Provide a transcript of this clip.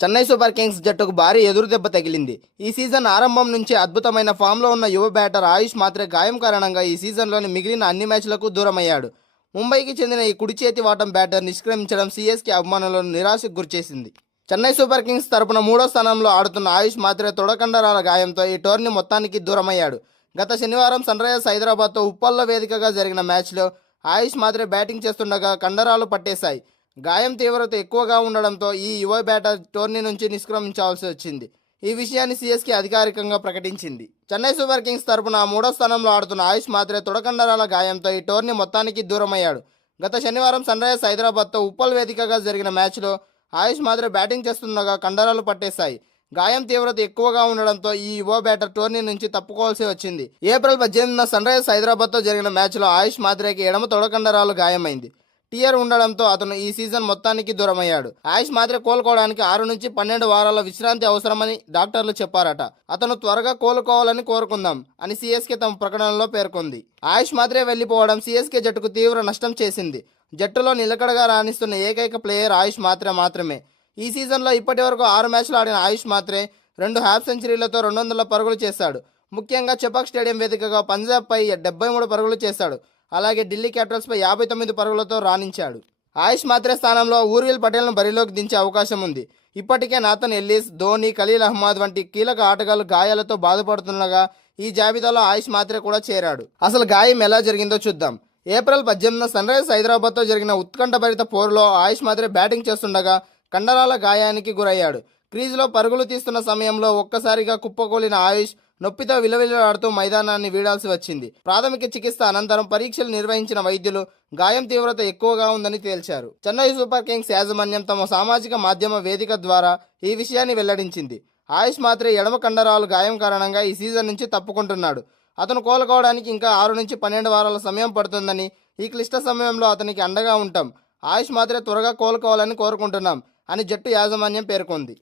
Chennai super Kings జట్టుకు భారీ ఎదురుదెబ్బ తగిలింది. ఈ సీజన్ ఆరంభం నుంచి అద్భుతమైన ఫామ్లో ఉన్న యువ బ్యాటర్ ఆయుష్ మాత్రే గాయం కారణంగా ఈ సీజన్లోని మిగిలిన అన్ని మ్యాచ్లకు దూరమయ్యాడు. ముంబైకి చెందిన ఈ కుడి చేతి వాటం బ్యాటర్ నిష్క్రమించడం సీఎస్కే అభిమానులను నిరాశకు గురిచేసింది. చెన్నై సూపర్ కింగ్స్ తరపున 3వ స్థానంలో ఆడుతున్న ఆయుష్ మాత్రే తొడకండరాల గాయంతో ఈ టోర్నీ మొత్తానికి దూరమయ్యాడు. గత శనివారం సన్రైజర్స్ హైదరాబాద్తో ఉప్పల్లో వేదికగా జరిగిన మ్యాచ్లో ఆయుష్ మాత్రే బ్యాటింగ్ చేస్తుండగా కండరాలు పట్టేశాయి. గాయం తీవ్రత ఎక్కువగా ఉండడంతో ఈ యువ బ్యాటర్ టోర్నీ నుంచి నిష్క్రమించాల్సి వచ్చింది. ఈ విషయాన్ని సీఎస్కే అధికారికంగా ప్రకటించింది. చెన్నై సూపర్ కింగ్స్ తరపున 3వ స్థానంలో ఆడుతున్న ఆయుష్ మాత్రే తొడకండరాల గాయంతో ఈ టోర్నీ మొత్తానికి దూరమయ్యాడు. గత శనివారం సన్రైజర్స్ హైదరాబాద్తో ఉప్పల్ వేదికగా జరిగిన మ్యాచ్లో ఆయుష్ మాత్రే బ్యాటింగ్ చేస్తుండగా కండరాలు పట్టేశాయి. గాయం తీవ్రత ఎక్కువగా ఉండడంతో ఈ యువ బ్యాటర్ టోర్నీ నుంచి తప్పుకోవాల్సి వచ్చింది. ఏప్రిల్ 18న సన్రైజర్స్ హైదరాబాద్తో జరిగిన మ్యాచ్లో ఆయుష్ మాత్రేకి ఎడమ తొడకండరాలు గాయమైంది. టియర్ ఉండడంతో అతను ఈ సీజన్ మొత్తానికి దూరమయ్యాడు. ఆయుష్ మాత్రే కోలుకోవడానికి 6 నుంచి 12 వారాల విశ్రాంతి అవసరమని డాక్టర్లు చెప్పారట. అతను త్వరగా కోలుకోవాలని కోరుకుందాం అని సీఎస్కే తమ ప్రకటనలో పేర్కొంది. ఆయుష్ మాత్రే వెళ్లిపోవడం సీఎస్కే జట్టుకు తీవ్ర నష్టం చేసింది. జట్టులో నిలకడగా రాణిస్తున్న ఏకైక ప్లేయర్ ఆయుష్ మాత్రమే. ఈ సీజన్లో ఇప్పటి వరకు 6 మ్యాచ్లు ఆడిన ఆయుష్ మాత్రే 2 హాఫ్ సెంచరీలతో 200 పరుగులు చేశాడు. ముఖ్యంగా చెపాక్ స్టేడియం వేదికగా పంజాబ్పై 73 పరుగులు చేశాడు. అలాగే ఢిల్లీ క్యాపిటల్స్పై 59 పరుగులతో రాణించాడు. ఆయుష్ మాత్రే స్థానంలో ఊర్విల్ పటేల్ను బరిలోకి దించే అవకాశం ఉంది. ఇప్పటికే నాథన్ ఎల్లిస్, ధోని, ఖలీల్ అహ్మద్ వంటి కీలక ఆటగాళ్లు గాయాలతో బాధపడుతుండగా ఈ జాబితాలో ఆయుష్ మాత్రే కూడా చేరాడు. అసలు గాయం ఎలా జరిగిందో చూద్దాం. ఏప్రిల్ 18న సన్రైజర్స్ హైదరాబాద్తో జరిగిన ఉత్కంఠభరిత పోరులో ఆయుష్ మాత్రే బ్యాటింగ్ చేస్తుండగా కండరాల గాయానికి గురయ్యాడు. క్రీజులో పరుగులు తీస్తున్న సమయంలో ఒక్కసారిగా కుప్పకూలిన ఆయుష్ నొప్పితో విలవిలలాడుతూ మైదానాన్ని వీడాల్సి వచ్చింది. ప్రాథమిక చికిత్స అనంతరం పరీక్షలు నిర్వహించిన వైద్యులు గాయం తీవ్రత ఎక్కువగా ఉందని తేల్చారు. చెన్నై సూపర్ కింగ్స్ యాజమాన్యం తమ సామాజిక మాధ్యమ వేదిక ద్వారా ఈ విషయాన్ని వెల్లడించింది. ఆయుష్ మాత్రే ఎడమ కండరాలు గాయం కారణంగా ఈ సీజన్ నుంచి తప్పుకుంటున్నాడు. అతను కోలుకోవడానికి ఇంకా 6 నుంచి 12 వారాల సమయం పడుతుందని, ఈ క్లిష్ట సమయంలో అతనికి అండగా ఉంటాం. ఆయుష్ మాత్రే త్వరగా కోలుకోవాలని కోరుకుంటున్నాం అని జట్టు యాజమాన్యం పేర్కొంది.